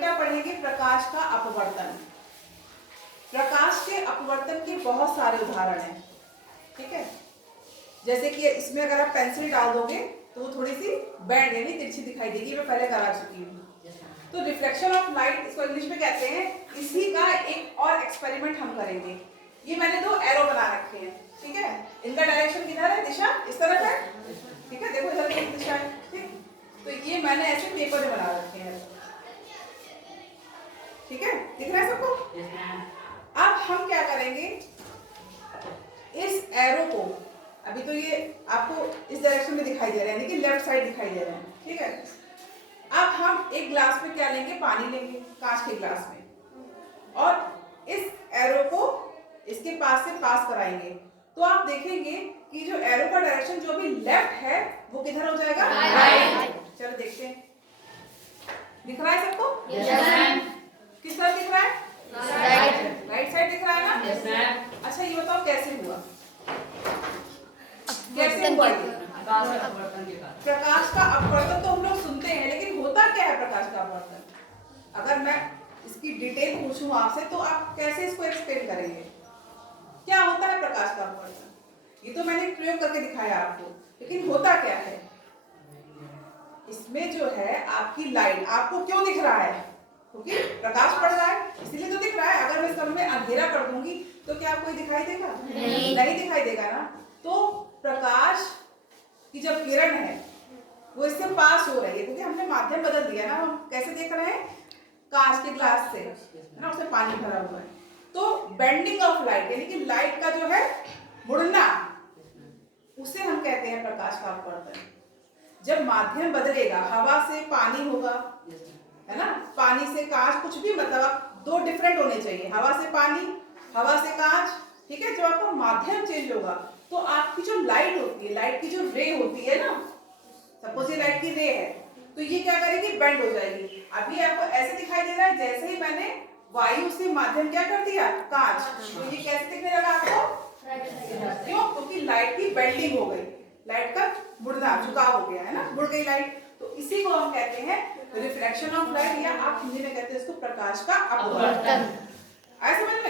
बेटा पढ़ेंगे प्रकाश का अपवर्तन। प्रकाश के अपवर्तन के बहुत सारे उदाहरण हैं, ठीक है। जैसे कि इसमें अगर आप पेंसिल डाल दोगे तो वो थोड़ी सी बैंड यानी तिरछी दिखाई देगी, मैं पहले करा चुकी हूँ। तो रिफ्लेक्शन ऑफ लाइट इसको इंग्लिश में कहते हैं। इसी का एक और एक्सपेरिमेंट हम करेंगे। ये मैंने दो एरो बना रखे हैं, ठीक है। इनका डायरेक्शन किधर है, दिशा इस तरफ है, ठीक है। देखो इधर एक दिशा है, ठीक। तो ये मैंने ऐसे पेपर में बना रखे हैं, ठीक है, दिख रहा है सबको। अब हम क्या करेंगे, इस एरो को, अभी तो ये आपको इस डायरेक्शन में दिखाई दे रहा है, लेकिन लेफ्ट साइड दिखाई दे रहा है, ठीक है। अब हम एक ग्लास में क्या लेंगे, पानी लेंगे, कांच के ग्लास में, और इस एरो को इसके पास से पास कराएंगे। तो आप देखेंगे कि जो एरो का डायरेक्शन जो अभी लेफ्ट है वो किधर हो जाएगा, राइट। चलो देखते हैं, दिख रहा है सबको? यस। किस तरफ दिख रहा है? राइट। राइट साइड दिख रहा है ना? Yes ma'am. अच्छा ये बताओ कैसे हुआ, कैसे हुआ? प्रकाश का अपवर्तन तो हम लोग सुनते हैं, लेकिन होता क्या है प्रकाश का अपवर्तन? अगर मैं इसकी डिटेल पूछूं आपसे तो आप कैसे इसको एक्सप्लेन करेंगे? क्या होता है प्रकाश का अपवर्तन? ये तो मैंने प्रयोग करके दिखाया आपको, लेकिन होता क्या है? इसमें जो है आपकी लाइट आपको क्यों दिख रहा है? क्योंकि प्रकाश पड़ रहा है, इसीलिए तो दिख रहा है। अगर मैं सब में अंधेरा कर दूंगी तो क्या कोई दिखाई देगा? नहीं दिखाई देगा ना। तो प्रकाश की जब किरण है वो इससे पास हो रही है, क्योंकि हमने माध्यम बदल दिया ना। हम कैसे देख रहे हैं, कांच के ग्लास से, है ना, उसमें पानी भरा हुआ है। तो बेंडिंग ऑफ लाइट यानी कि लाइट का जो है मुड़ना, उसे हम कहते हैं प्रकाश का अपवर्तन। जब माध्यम बदलेगा, हवा से पानी होगा, है ना, पानी से कांच, कुछ भी, मतलब दो डिफरेंट होने चाहिए, हवा से पानी, हवा से कांच, ठीक है। जब आपका माध्यम चेंज होगा तो आपकी जो लाइट होती है, लाइट की जो रे होती है ना, सपोज ये लाइट की रे है, तो ये क्या करेगी, बेंड हो जाएगी। अभी आपको ऐसे दिखाई दे रहा है जैसे ही मैंने वायु से माध्यम क्या कर दिया, कांच, तो ये कैसे दिखने लगा आपको? क्यों? क्योंकि लाइट की बेंडिंग हो गई, लाइट का मुड़ना, झुकाव हो गया, है ना, मुड़ गई लाइट। तो इसी को हम कहते हैं रिफ्लेक्शन ऑफ लाइट, या आप हिंदी में कहते हैं इसको प्रकाश का अपवर्तन। आया समझ में?